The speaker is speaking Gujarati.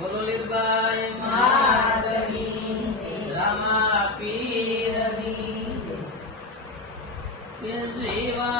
બોલો લીલબાઈ માધવી રામા પીરની કે જીવા